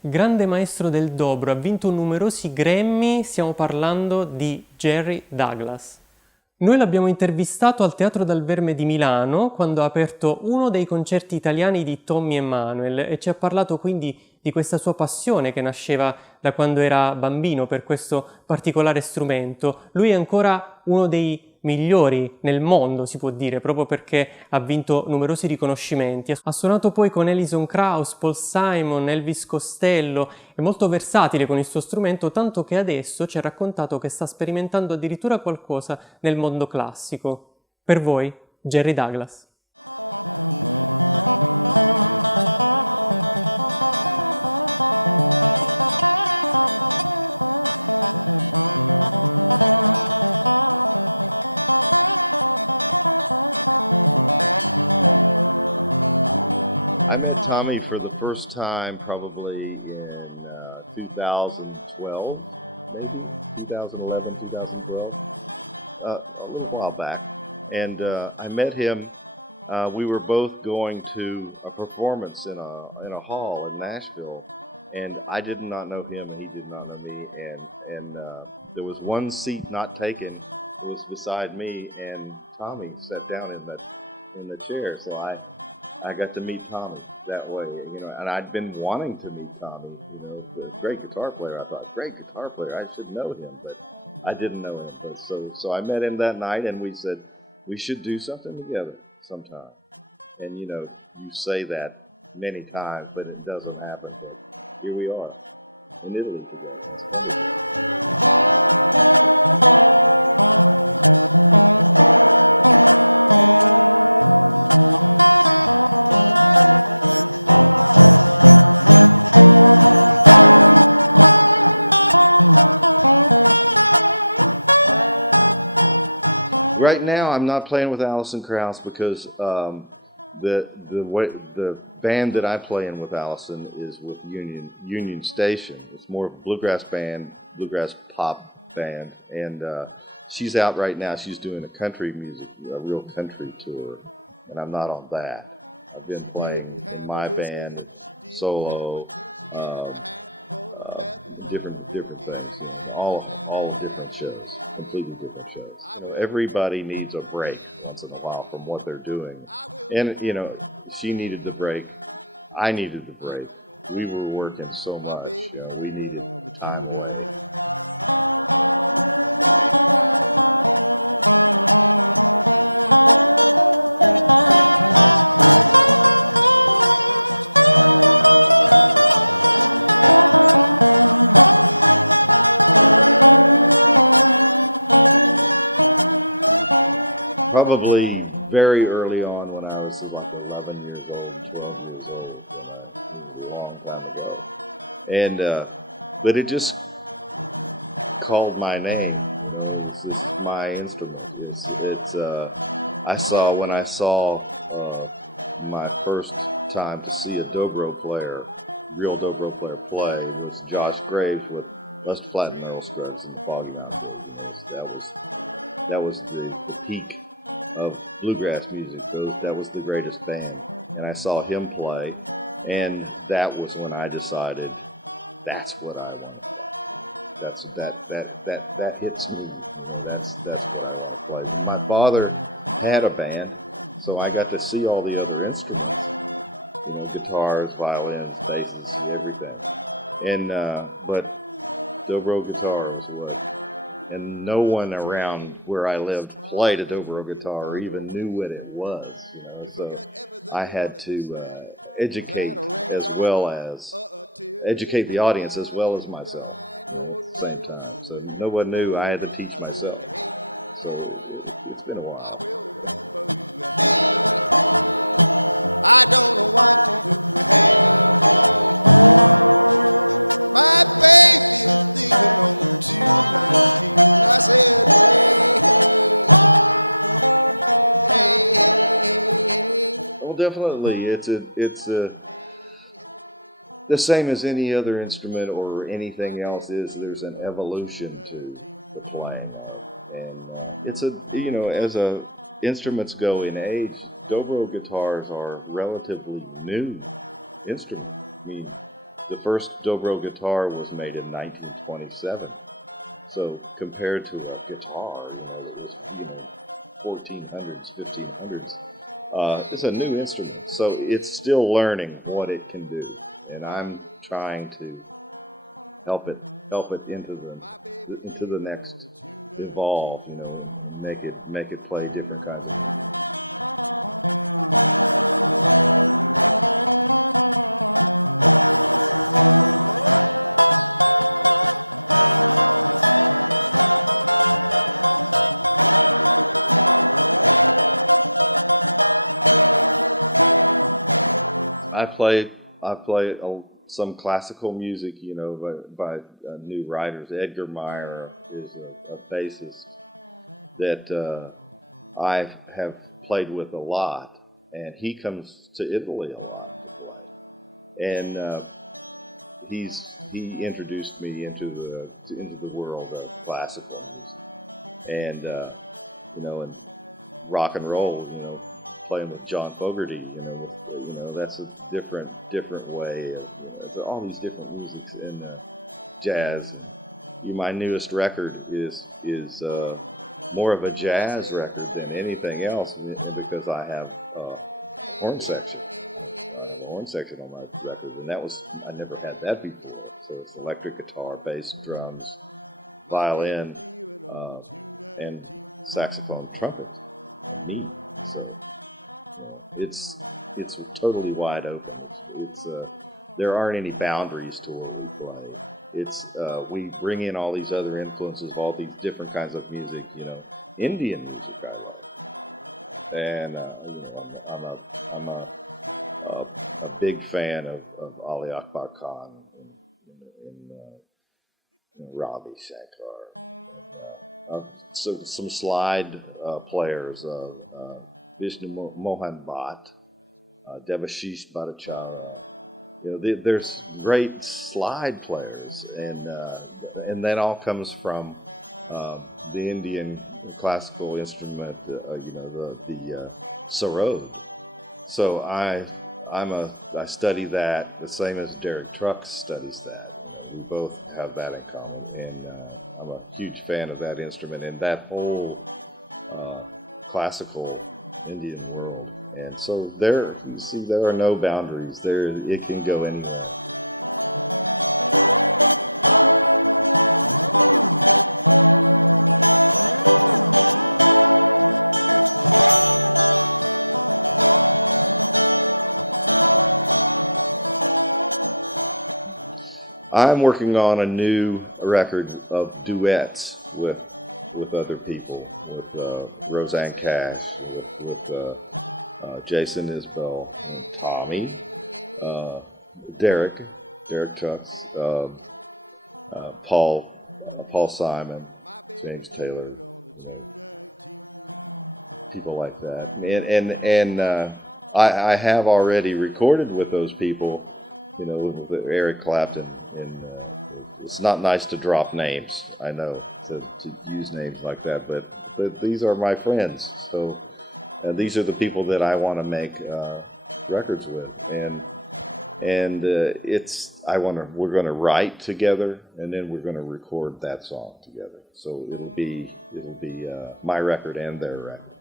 Grande maestro del dobro, ha vinto numerosi Grammy, stiamo parlando di Jerry Douglas. Noi l'abbiamo intervistato al Teatro Dal Verme di Milano quando ha aperto uno dei concerti italiani di Tommy Emmanuel e ci ha parlato quindi di questa sua passione che nasceva da quando era bambino per questo particolare strumento. Lui è ancora uno dei migliori nel mondo, si può dire, proprio perché ha vinto numerosi riconoscimenti. Ha suonato poi con Alisson Krauss, Paul Simon, Elvis Costello, è molto versatile con il suo strumento, tanto che adesso ci ha raccontato che sta sperimentando addirittura qualcosa nel mondo classico. Per voi, Jerry Douglas. For the first time probably in 2012, maybe 2011, 2012, a little while back. And I met him, we were both going to a performance in a hall in Nashville, and I did not know him, he did not know me, and there was one seat not taken, it was beside me, and Tommy sat down in the chair, so I got to meet Tommy that way, and I'd been wanting to meet Tommy, the great guitar player. I thought, great guitar player, I should know him, but I didn't know him. But so I met him that night, and we said, we should do something together sometime. And you say that many times, but it doesn't happen. But here we are, in Italy together. Right now, I'm not playing with Alisson Krauss because the band that I play in with Alisson is with Union Station. It's more of a bluegrass band, bluegrass pop band, and she's out right now. She's doing a country music, a real country tour, and I'm not on that. I've been playing in my band, solo, different things, all different shows, completely different shows. So everybody needs a break once in a while from what they're doing, and she needed the break, I needed the break. We were working so much, we needed the time away. Probably very early on when I was like 11 years old, 12 years old, a long time ago. And, but it just called my name. It's my instrument. When I saw my first time to see a dobro player, real dobro player play, it was Josh Graves with Rust Flat and Earl Scruggs and Foggy Mountain. That was the peak of bluegrass music. That was the greatest band, and I saw him play, and that was when I decided that's what I want. That hits me. That's what I like. My father had a band, so I got to see all the other instruments, guitars, violins, basses, everything. And but dobro guitar is what. And no one around where I lived played a dobro guitar or even knew what it was, So I had to educate the audience as well as myself at the same time. So no one knew. I had to teach myself. So it's been a while. I don't know what to do. My baby is leaving on Tuesday. I said, hey. Well, definitely, it's the same as any other instrument or anything else. There's an evolution to the playing, and it's instruments go in age, dobro guitars are relatively new instruments. I mean, the first dobro guitar was made in 1927. So compared to a guitar, it was 1400s, 1500s. It's a new instrument, so it's still learning what it can do, and I'm trying to help it into the next evolve, make it play different kinds I play some classical music, by new writers. Edgar Meyer is a bassist that I have played with a lot, and he comes to Italy a lot. And he introduced me into the world of classical music, and and rock and roll, playing with John Fogerty, that's a different way of all these different musics in jazz. My newest record is more of a jazz record than anything else, because I have horn section. The horn section on my record, and I never had that before. So it's electric guitar, bass, drums, violin, and saxophone, trumpet. Me. So it's totally wide open. There aren't any boundaries to what we play. We bring in all these other influences, all these different kinds of music. Indian music I love, and I'm a big fan of Ali Akbar Khan and Ravi Shankar. So some slide players, Vishnu Mohan Bhatt, Devashish Bhattacharya. There's great slide players, and that all comes from the Indian classical instrument, the sarod. So I study that the same as Derek Trucks studies that. We both have that in common, and I'm a huge fan of that instrument and that whole classical Indian world. And so there are no boundaries. It can go anywhere. I'm working on a new record of duets with other people, with Roseanne Cash, with Jason Isbell, and Tommy, Derek Trucks, Paul Simon, James Taylor, people like that. And I have already recorded with those people, with Eric Clapton. And it's not nice to drop names, I know, to use names like that, but these are my friends. So these are the people that I want to make records with, and we're going to write together, and then we're going to record that song together. So it'll be my record and their record.